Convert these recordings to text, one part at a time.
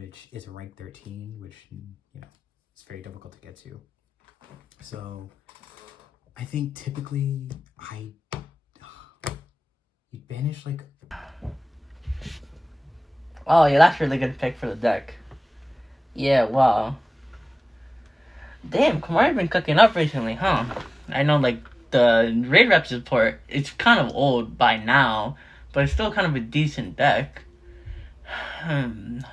which is rank 13, which, you know, it's very difficult to get to. So I think typically you banish like... Oh yeah, that's a really good pick for the deck. Yeah, wow. Damn, Kamari's been cooking up recently, huh? I know, like, the Raid Rep support, it's kind of old by now, but it's still kind of a decent deck.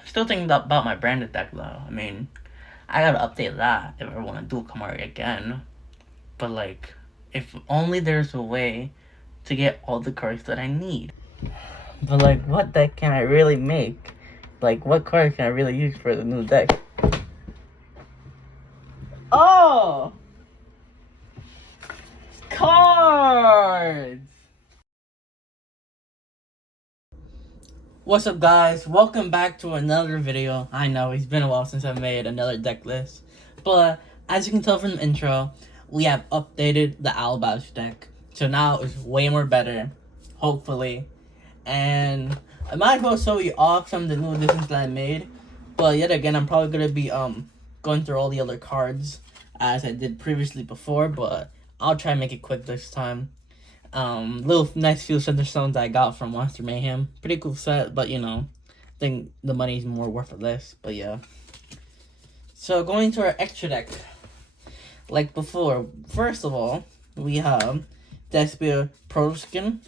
Still thinking about my branded deck, though. I mean, I gotta update that if I want to do Kamari again. But, like, if only there's a way to get all the cards that I need. But, like, what deck can I really make? Like, what cards can I really use for the new deck? Oh! Cards! What's up, guys? Welcome back to another video. I know, it's been a while since I've made another deck list. But, as you can tell from the intro, we have updated the Albash deck. So now it's way more better, hopefully. And I might as well show you off some of the new additions that I made. But yet again, I'm probably going to be going through all the other cards as I did previously before. But I'll try and make it quick this time. Little nice few center stones I got from Monster Mayhem. Pretty cool set, but you know, I think the money's more worth of this. But yeah. So going to our extra deck. Like before, first of all, we have Despia Protoskin.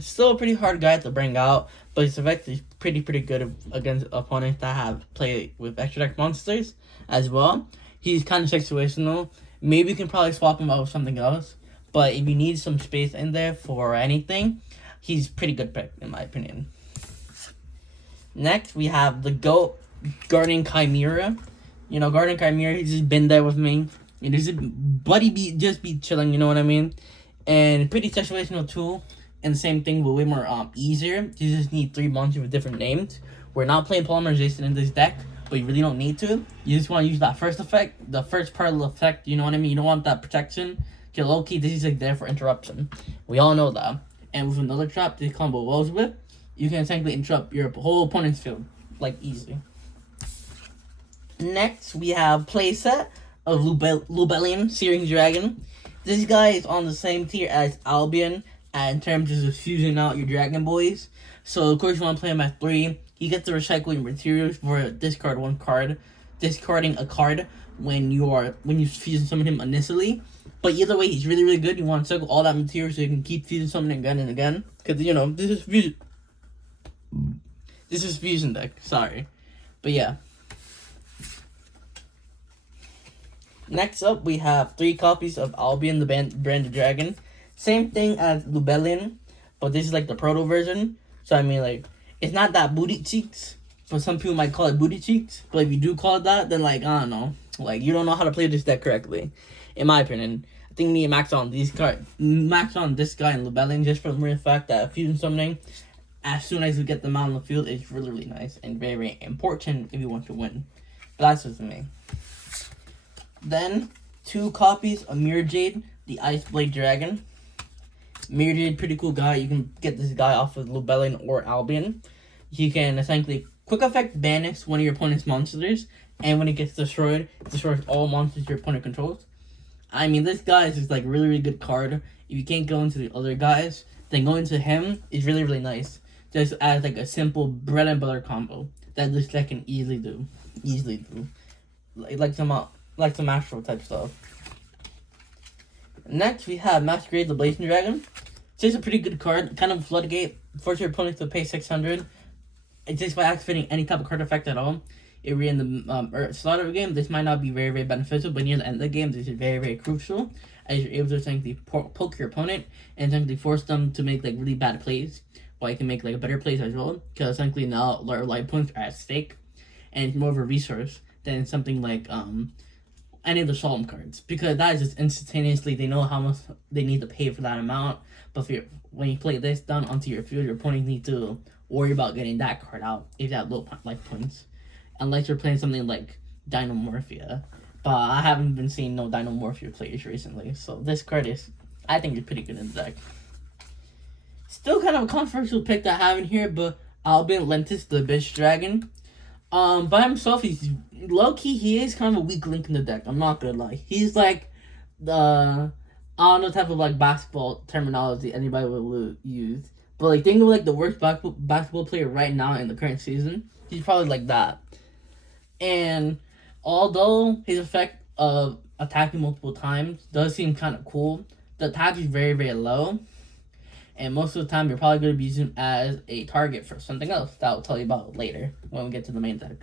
Still a pretty hard guy to bring out, but his effect is pretty good against opponents that have played with extra deck monsters as well. He's kind of situational. Maybe you can probably swap him out with something else, but if you need some space in there for anything, he's pretty good pick in my opinion. Next, we have the GOAT Guardian Chimera. You know, Guardian Chimera, he's just been there with me. And just be chilling, you know what I mean? And pretty situational too. And the same thing, but way more easier. You just need 3 monsters with different names. We're not playing polymerization in this deck, but you really don't need to. You just want to use that first effect, the first part of the effect, you know what I mean? You don't want that protection. Okay, low-key, this is like there for interruption. We all know that. And with another trap this combo wells with, you can essentially interrupt your whole opponent's field. Like, easy. Next, we have playset of Lubellion Searing Dragon. This guy is on the same tier as Albion in terms of fusing out your Dragon Boys. So, of course, you want to play him at 3. You get the recycling materials for discard 1 card. Discarding a card when you fuse summon him initially. But either way, he's really good. You want to cycle all that material so you can keep fusing summoning again and again. Because, you know, this is fusion. This is fusion deck. Sorry. But yeah. Next up, we have 3 copies of Albion, the Branded Dragon. Same thing as Lubellion, but this is like the proto version. So, I mean, like, it's not that booty cheeks, but some people might call it booty cheeks. But if you do call it that, then, like, I don't know. Like, you don't know how to play this deck correctly, in my opinion. I think you need to max on these cards. Max on this guy and Lubellion just for the mere fact that fusion summoning, as soon as you get them out on the field, it's really nice and very important if you want to win. But that's just me. Then, 2 copies of Mirror Jade, the Ice Blade Dragon. Mirror Jade, pretty cool guy. You can get this guy off of Lubellion or Albion. You can essentially quick effect banish one of your opponent's monsters, and when it gets destroyed, it destroys all monsters your opponent controls. I mean, this guy is just like really good card. If you can't go into the other guys, then going to him is really nice. Just as like a simple bread and butter combo that this deck can easily do. Like some Astro type stuff. Next, we have Masquerade the Blazing Dragon. It's a pretty good card. Kind of floodgate. Force your opponent to pay 600. It's just by activating any type of card effect at all. If you're in the start of the game, this might not be very beneficial, but near the end of the game, this is very crucial. As you're able to essentially poke your opponent and essentially force them to make like really bad plays. Or you can make like better plays as well. Because essentially now their life points are at stake. And it's more of a resource than something like any of the Solemn cards, because that is just instantaneously, they know how much they need to pay for that amount. But when you play this down onto your field, your opponent needs to worry about getting that card out if they have low life points, unless you're playing something like Dinomorphia. But I haven't been seeing no Dinomorphia players recently, so this card is, I think, is pretty good in the deck. Still kind of a controversial pick that I have in here, but Albion Lentis, the bitch dragon. By himself, he's low key. He is kind of a weak link in the deck. I'm not gonna lie. He's like the I don't know type of like basketball terminology anybody would use. But like think of like the worst basketball player right now in the current season. He's probably like that. And although his effect of attacking multiple times does seem kind of cool, the attack is very, very low. And most of the time, you're probably going to be using him as a target for something else that I'll tell you about later when we get to the main deck.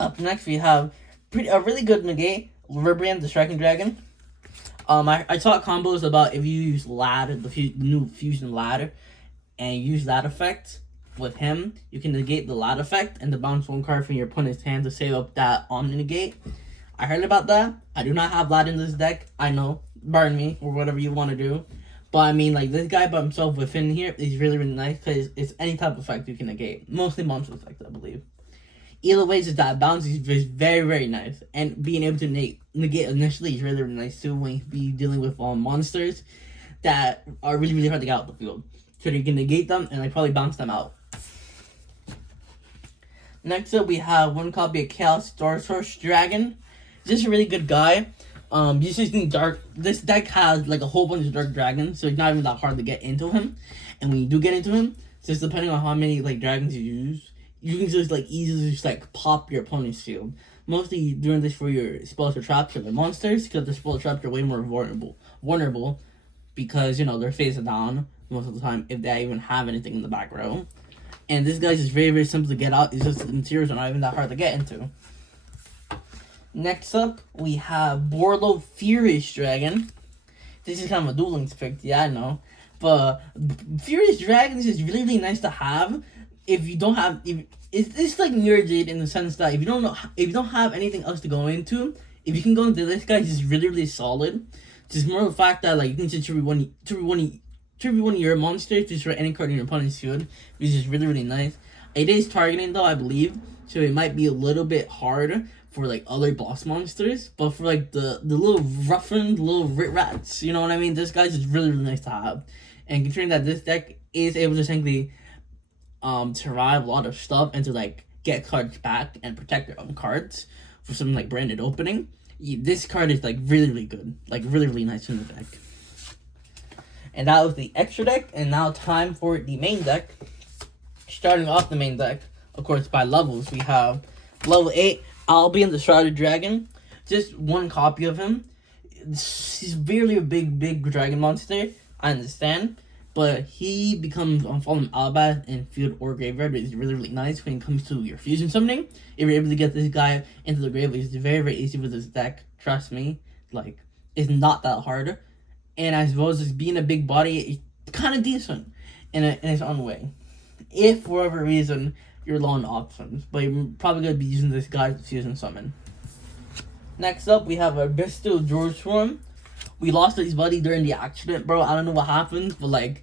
Up next, we have a really good negate, Ribrianne, the Striking Dragon. I taught combos about if you use Ladder, the new Fusion Ladder, and use that effect with him, you can negate the Ladder effect and the bounce one card from your opponent's hand to save up that Omni Negate. I heard about that. I do not have Ladder in this deck. I know. Burn me, or whatever you want to do. But I mean, like, this guy by himself within here is really, really nice because it's any type of effect you can negate. Mostly monster effects, I believe. Either way, just that bounce is very, very nice. And being able to negate initially is really, really nice too when you be dealing with monsters that are really, really hard to get out of the field. So you can negate them and like probably bounce them out. Next up, we have one copy of Chaos Source Dragon. This is a really good guy. You just need dark. This deck has like a whole bunch of dark dragons, so it's not even that hard to get into him. And when you do get into him, just depending on how many like dragons you use, you can just like easily just like pop your opponent's shield. Mostly doing this for your spells or traps or their monsters, because the spell traps are way more vulnerable, because you know they're face down most of the time if they even have anything in the back row. And this guy's just very, very simple to get out. It's just the materials are not even that hard to get into. Next up, we have Borlo Furious Dragon. This is kind of a Duel Links pick, yeah, I know. But Furious Dragons is really, really nice to have if you don't have... It's like Mirror Jade in the sense that if you don't have anything else to go into, if you can go into this guy, he's just really, really solid. Just more the fact that like you can just tribute one of your monsters just for any card in your opponent's field, which is really, really nice. It is targeting though, I believe, so it might be a little bit hard for like other boss monsters, but for like the little roughened little rit rats, you know what I mean? This guy's just really, really nice to have. And considering that this deck is able to simply survive a lot of stuff and to like get cards back and protect their own cards for something like branded opening, this card is like really, really good, like really, really nice in the deck. And that was the extra deck, and now time for the main deck. Starting off the main deck, of course, by levels, we have level 8, Albion, the Shrouded Dragon. Just one copy of him. He's barely a big dragon monster, I understand. But he becomes on Fallen Alabaz in field or graveyard, which is really, really nice when it comes to your fusion summoning. If you're able to get this guy into the grave, it's very, very easy with this deck. Trust me. Like, it's not that hard. And as well as just being a big body, it's kind of decent in its own way. If for whatever reason you're low on options, but you're probably going to be using this guy to fusion summon. Next up, we have Abyssal George Swarm. We lost his buddy during the accident, bro. I don't know what happened, but like,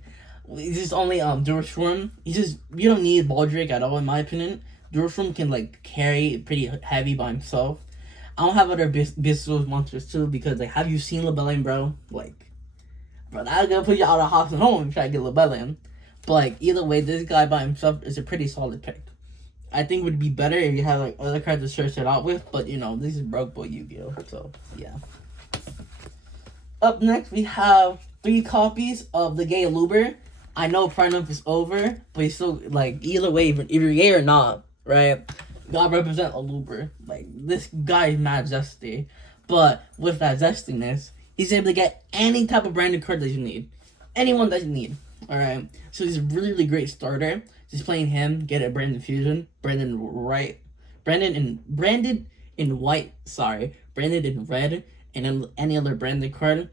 it's just only George Swarm. You don't need Baldric at all, in my opinion. George Swarm can like carry pretty heavy by himself. I don't have other Abyssal monsters too, because like, have you seen Lebellion, bro? Like, bro, that's gonna put you out of house and home if you try to get Lebellion. But like, either way, this guy by himself is a pretty solid pick. I think it would be better if you had like other cards to search it out with, but you know, this is broke boy Yu-Gi-Oh! So yeah. Up next, we have 3 copies of the Gay Luber. I know Prime is over, but it's still like either way, if you're gay or not, right? God represent a Luber. Like, this guy is mad zesty, but with that zestiness, he's able to get any type of branded card that you need. Anyone that you need. Alright. So he's a really, really great starter. Just playing him, get a branded fusion. Branded in white, branded in red, and then any other branded card.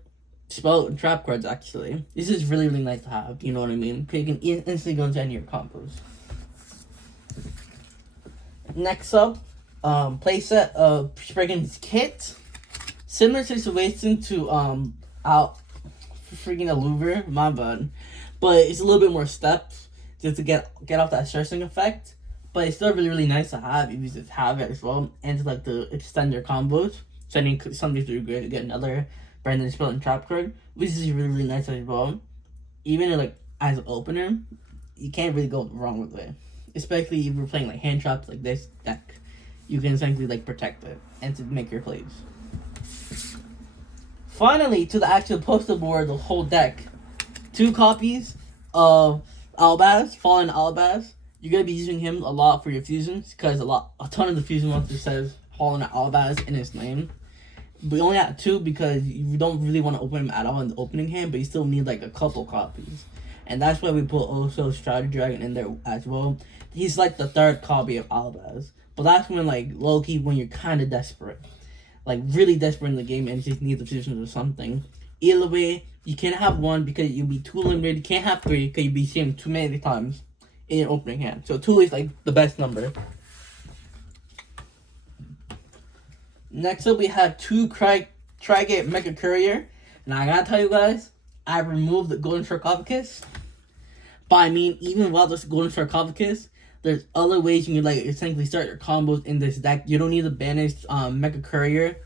Spell and trap cards actually. This is really, really nice to have, you know what I mean? Because you can instantly go into any of your combos. Next up, playset of Spriggan's Kit. Similar situation to freaking Aluver, my bad. But it's a little bit more steps just to get off that stressing effect. But it's still really, really nice to have if you just have it as well. And to like to extend your combos. Sending something through good to get another Brandon Spell and Trap card, which is really, really nice as well. Even like as an opener, you can't really go wrong with it. Especially if you're playing like hand traps like this deck. You can essentially like protect it and to make your plays. Finally, to the actual poster board, the whole deck. 2 copies of Albaz, Fallen Albaz. You're gonna be using him a lot for your fusions because a ton of the fusion monster says Fallen Albaz in his name. We only have 2 because you don't really want to open him at all in the opening hand, but you still need like a couple copies. And that's why we put also Strategy Dragon in there as well. He's like the 3rd copy of Albaz. But that's when, like, low-key, when you're kind of desperate. Like, really desperate in the game and just need the fusions or something. Either way, you can't have 1 because you'll be too limited. You can't have 3 because you'll be seeing too many times in your opening hand. So 2 is, like, the best number. Next up, we have 2 Trigate Mecha Courier. And I gotta tell you guys, I removed the Golden Sarcophagus. But I mean, even while this Golden Sarcophagus, there's other ways you can like essentially start your combos in this deck. You don't need to banish Mecha Courier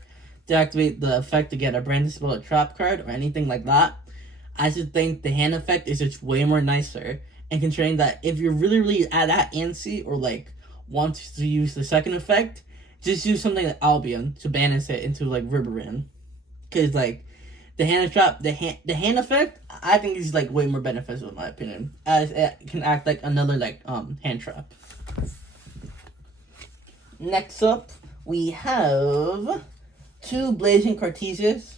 to activate the effect to get a Branded Spell or Trap card or anything like that. I just think the hand effect is just way more nicer. And considering that if you're really at that antsy or like want to use the second effect, just use something like Albion to banish it into like Riverwind. Because like the hand trap, the hand effect, I think is like way more beneficial in my opinion, as it can act like another like hand trap. Next up, we have 2 Blazing Cartesius.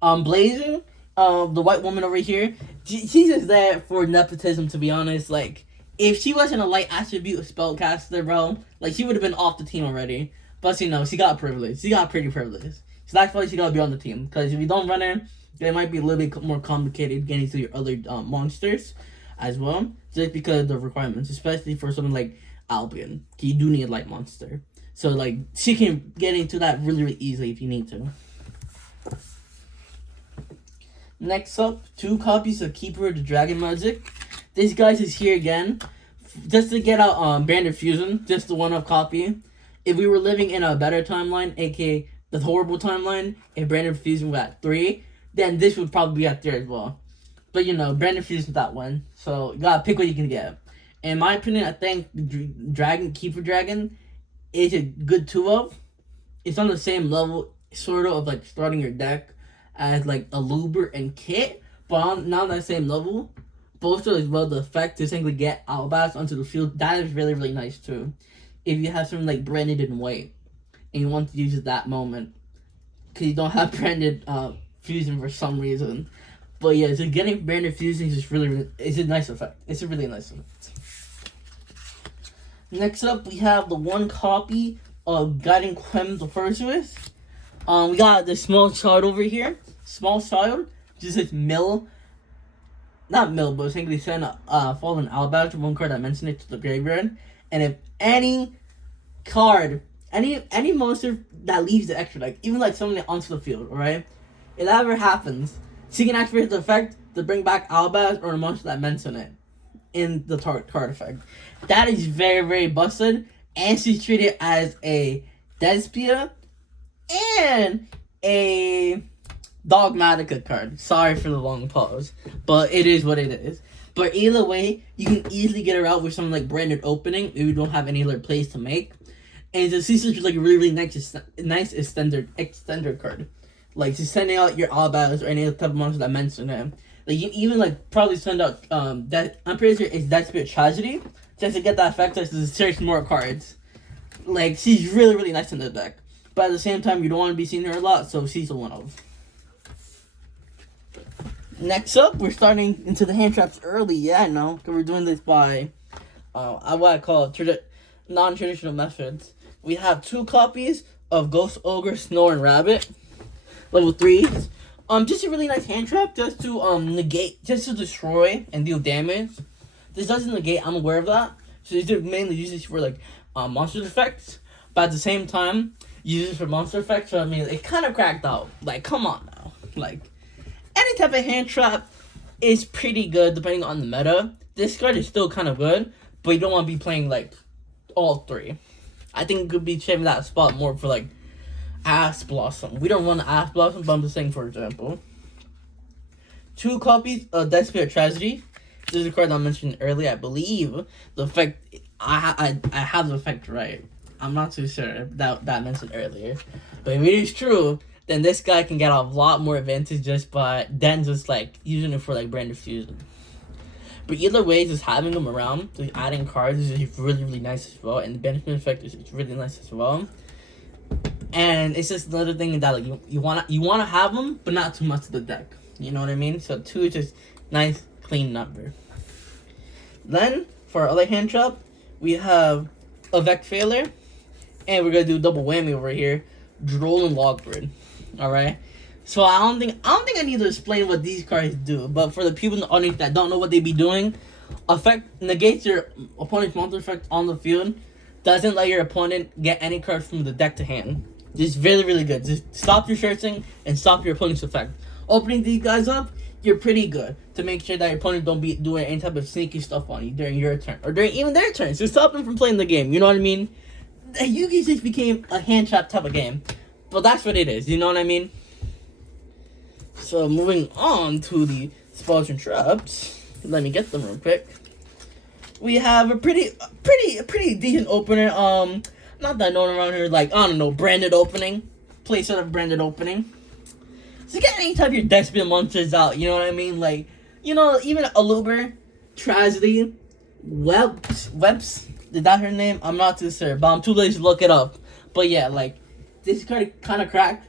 Blazing, the white woman over here, she's just there for nepotism. To be honest, like if she wasn't a light attribute spellcaster, bro, like she would have been off the team already. But you know, she got privilege. She got pretty privilege. So that's why she gotta be on the team. Because if you don't run her, it might be a little bit more complicated getting to your other monsters as well. Just because of the requirements, especially for someone like Albion. You do need a light monster. So like she can get into that really easily if you need to. Next up, 2 copies of Keeper of the Dragon Magic. This guy's is here again. Just to get out Branded Fusion. Just the 1-off copy. If we were living in a better timeline, aka the horrible timeline, if Branded Fusion were at 3, then this would probably be at 3 as well. But you know, Branded Fusion is that 1. So you gotta pick what you can get. In my opinion, I think Keeper Dragon is a good 2-of. It's on the same level, sort of like starting your deck as like a Luber and Kit, but not on that same level. Both as well, the effect to simply get Albaz onto the field, that is really nice too. If you have something like Branded in white, and you want to use it that moment, because you don't have Branded Fusion for some reason. But yeah, so getting Branded Fusion is just really, it's a nice effect. It's a really nice effect. Next up, we have the 1 copy of Guiding Quem the Fursuous. We got the small child over here. Small child, just says not mill, but essentially send Fallen Albaz, 1 card that mentioned it to the graveyard. And if any card, any monster that leaves the extra deck, even like something onto the field, alright? If that ever happens, she can activate the effect to bring back Albaz or a monster that mentioned it in the card effect. That is very busted, and she's treated as a Despia and a Dogmatica card. Sorry for the long pause, but it is what it is. But either way, you can easily get her out with something like Branded Opening if you don't have any other plays to make. And she's just like a really nice extender card. Like she's sending out your Albaz or any other type of monster that mentioned him. Like you even like probably send out that I'm pretty sure it's Death Spirit Tragedy just to get that effect just to search more cards. Like she's really nice in the deck. But at the same time, you don't want to be seeing her a lot, so she's a 1-of. Next up, we're starting into the hand traps early. Yeah, I know. We're doing this by what I call non-traditional methods. We have 2 copies of Ghost Ogre, Snore, and Rabbit. Level 3s. Just a really nice hand trap just to negate, just to destroy and deal damage. This doesn't negate, I'm aware of that. So these are mainly uses for like monster effects. But at the same time, use it for monster effects. So I mean, it kind of cracked out. Like, come on now. Like, any type of hand trap is pretty good depending on the meta. This card is still kind of good, but you don't want to be playing like all 3. I think you could be saving that spot more for like Ass Blossom. We don't want Ass Blossom, but I'm just saying for example. 2 copies of Death Spirit Tragedy. there's a card I mentioned earlier. I believe the effect. I have the effect right. I'm not too sure if that I mentioned earlier, but if it is true, then this guy can get a lot more advantage just like using it for like brand fusion. But either way, just having them around, just adding cards is really, really nice as well. And the banishment effect is really nice as well. And it's just another thing that like you wanna have them, but not too much of the deck. You know what I mean? So 2 is just nice, clean number. Then for our other hand trap, we have Avec Failure, and we're gonna do double whammy over here, Droll and Logbird. All right. So I don't think I need to explain what these cards do, but for the people in the audience that don't know what they be doing, effect negates your opponent's monster effect on the field, doesn't let your opponent get any cards from the deck to hand. Just really, really good. Just stop your searching and stop your opponent's effect. Opening these guys up, you're pretty good to make sure that your opponent don't be doing any type of sneaky stuff on you during your turn or during even their turns. So stop them from playing the game. You know what I mean? Yu-Gi just became a hand trap type of game, but that's what it is. You know what I mean? So moving on to the spells and traps. Let me get them real quick. We have a pretty decent opener. Not that known around here, like I don't know, branded opening. Play sort of branded opening. So get any type of your deck spin monsters out. You know what I mean? Like, you know, even Aluber, Tragedy, Webs. Is that her name? I'm not too sure, but I'm too lazy to look it up. But yeah, like this card kind of cracked.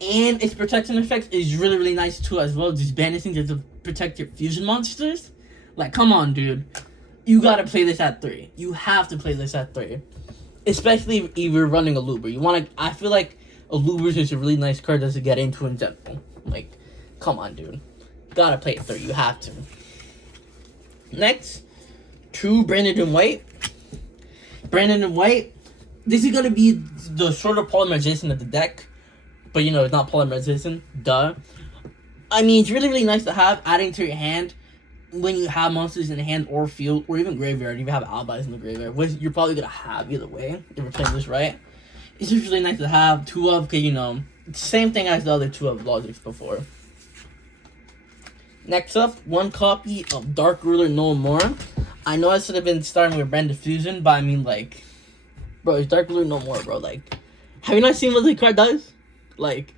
And its protection effect is really, really nice too as well. Just banishing just to protect your fusion monsters. Like, come on, dude. You gotta play this at 3. You have to play this at 3. Especially if you're running a Luber. I feel like a Luber is just a really nice card just to get into in general. Like, come on, dude. You gotta play at 3. You have to. Next, True Branded in White. Branded in White. This is gonna be the shorter polymerization of the deck. But, you know, it's not polymerization. Duh. I mean, it's really, really nice to have adding to your hand when you have monsters in the hand or field or even graveyard. If you have allies in the graveyard, which you're probably going to have either way if you're playing this right. It's just really nice to have 2 of, because, you know, same thing as the other 2 of Logics before. Next up, 1 copy of Dark Ruler No More. I know I should have been starting with Brand Diffusion, but I mean, like, bro, it's Dark Ruler No More, bro. Like, have you not seen what the card does? Like,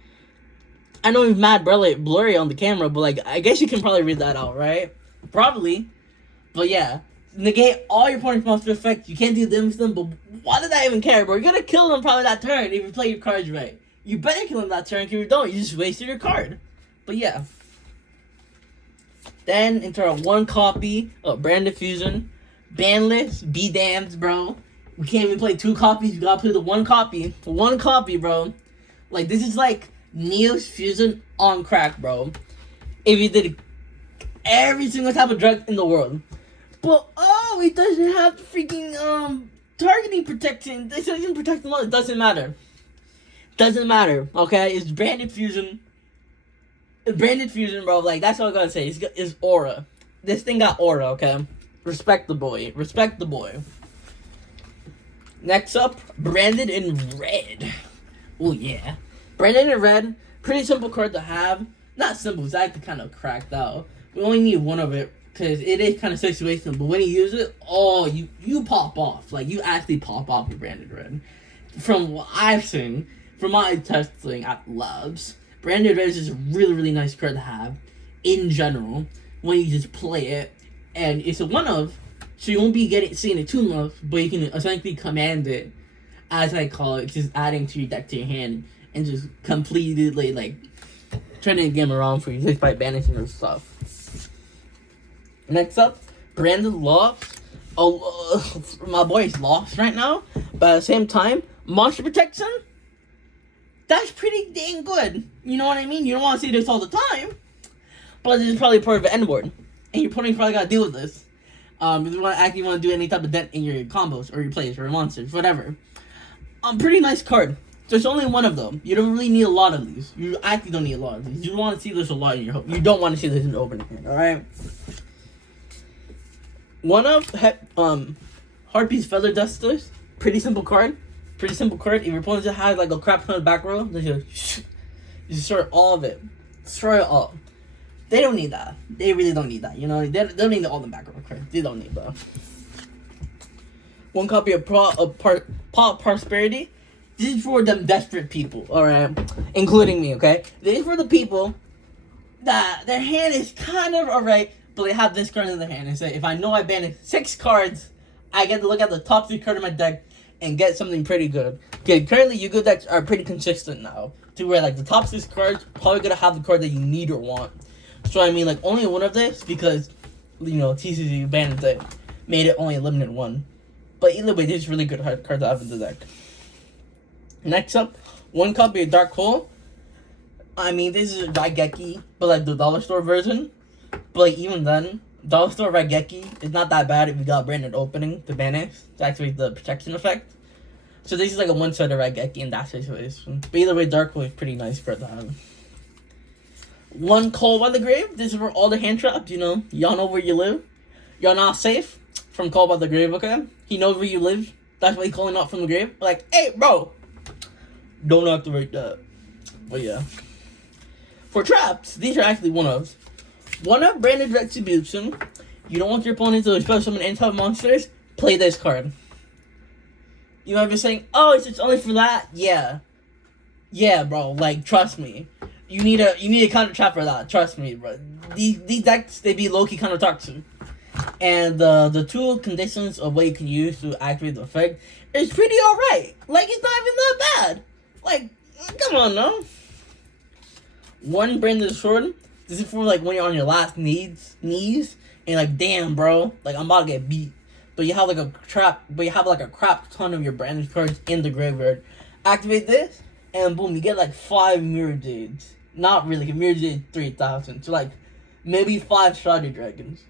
I know he's mad blurry on the camera, but like, I guess you can probably read that out, right? Probably. But yeah, negate all your opponent's monster effects. You can't do them, but why did I even care, bro? You're gonna kill them probably that turn if you play your cards right. You better kill them that turn, because if you don't, you just wasted your card. But yeah. Then, into our 1 copy of Brand Diffusion. Banless, be damned, bro. We can't even play 2 copies, you gotta play the 1 copy. 1 copy, bro. Like, this is like Neo's Fusion on crack, bro. If you did every single type of drug in the world. But, oh, it doesn't have freaking, targeting protection. It doesn't protect them all. It doesn't matter. Doesn't matter, okay? It's Branded Fusion. It's Branded Fusion, bro. Like, that's all I gotta say. It's aura. This thing got aura, okay? Respect the boy. Respect the boy. Next up, Branded in Red. Oh, yeah. Branded in Red, pretty simple card to have. Not simple, it's actually kind of cracked out. We only need 1 of it, because it is kind of situational. But when you use it, oh, you pop off. Like, you actually pop off with Branded Red. From what I've seen, from my testing at labs, Branded Red is just a really, really nice card to have, in general, when you just play it. And it's a 1 of, so you won't be seeing it too much, but you can essentially command it, as I call it, just adding to your deck to your hand, and just completely, like, turning the game around for you just by banishing your stuff. Next up, Branded Lost. Oh, my boy is lost right now, but at the same time, monster protection, that's pretty dang good. You know what I mean? You don't want to see this all the time, but this is probably part of the end board, and your opponent probably got to deal with this. If you actually want to do any type of dent in your combos, or your plays, or your monsters, whatever. Pretty nice card. There's only 1 of them. You don't really need a lot of these. You actually don't need a lot of these. You don't want to see this a lot in your You don't want to see this in the opening hand, alright? 1 of Harpy's Feather Dusters. Pretty simple card. Pretty simple card. If your opponent just has like a crap ton of back row, then you destroy all of it. Destroy it all. They don't need that. They really don't need that. You know, they don't need all the background cards. They don't need that. One copy of Pop Prosperity. This is for them desperate people, alright? Including me, okay? This is for the people that their hand is kind of alright, but they have this card in their hand and say, if I know I banished 6 cards, I get to look at the top 3 cards of my deck and get something pretty good. Okay, currently your good decks are pretty consistent now, to where like the top 6 cards probably gonna have the card that you need or want. So I mean, like, only one of this because, you know, TCG banned it, made it only a limited one. But either way, this is really good card to have in the deck. Next up, one copy of Dark Hole. I mean, this is Raigeki, but like the dollar store version. But like even then, dollar store Raigeki is not that bad if you got branded opening to banish to activate the protection effect. So this is like a one-sided Raigeki in that situation. But either way, Dark Hole is pretty nice card to have. One Call by the Grave. This is for all the hand traps, you know. Y'all know where you live. Y'all not safe from Call by the Grave, okay? He knows where you live. That's why he's calling out from the grave. Like, hey, bro, don't activate that. But yeah. For traps, these are actually one-ofs. One-of Branded Retribution. You don't want your opponent to special summon any type of monsters. Play this card. You might be saying, oh, it's only for that? Yeah. Yeah, bro. Like, trust me. You need a counter trap for that. Trust me, bro. These decks, they be low-key counter toxic. And the 2 conditions of what you can use to activate the effect is pretty alright. Like, it's not even that bad. Like, come on, no. One Branded Sword. This is for like when you're on your last knees, and like, damn, bro, like I'm about to get beat. But you have like a crap ton of your branded cards in the graveyard. Activate this, and boom, you get like 5 Mirror Jades. Not really, Mirror Jade 3,000. So like maybe 5 Shrouded Dragons.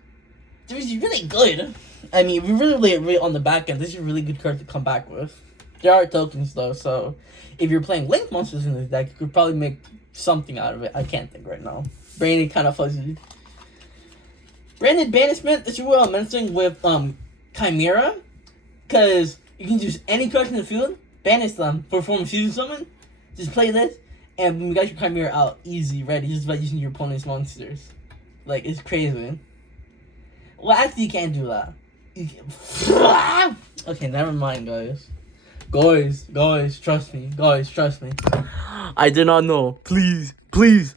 This is really good. I mean, if you really on the back end, this is a really good card to come back with. There are tokens though, so if you're playing Link monsters in this deck, you could probably make something out of it. I can't think right now. Brainy kind of fuzzy. Branded Banishment, this is what I'm mentioning with Chimera, because you can use any card in the field, banish them, perform Fusion Summon, just play this, and you got your Chimera out easy, ready, just by using your opponent's monsters. Like, it's crazy. Well, actually, you can't do that. You can... Okay, never mind, guys. Guys, trust me. Guys, trust me. I did not know. Please,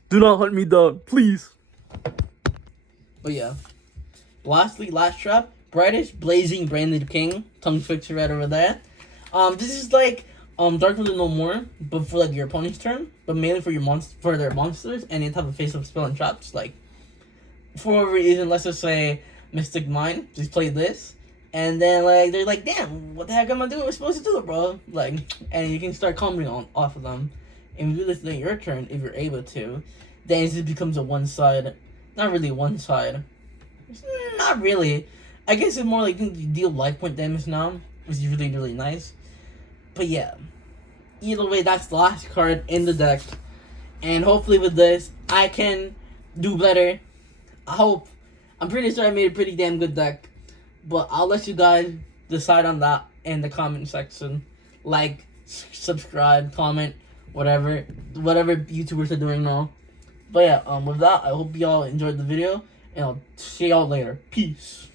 do not hunt me down. Please. But yeah. Lastly, last trap. Brightest Blazing Branded King. Tongue fixer right over there. This is like Dark Wizard No More, but for like your opponent's turn, but mainly for your their monsters, and you have a face-up spell and traps. Like, for whatever reason, let's just say Mystic Mind, just play this, and then like they're like, damn, what the heck am I doing? We're supposed to do it, bro. Like, and you can start comboing off of them. And you do this during your turn if you're able to. Then it just becomes a one side. Not really one side. Not really. I guess it's more like you deal life point damage now, which is really, really nice. But yeah. Either way, that's the last card in the deck. And hopefully with this, I can do better. I hope. I'm pretty sure I made a pretty damn good deck. But I'll let you guys decide on that in the comment section. Like, subscribe, comment, whatever YouTubers are doing now. But yeah, with that, I hope y'all enjoyed the video, and I'll see y'all later. Peace.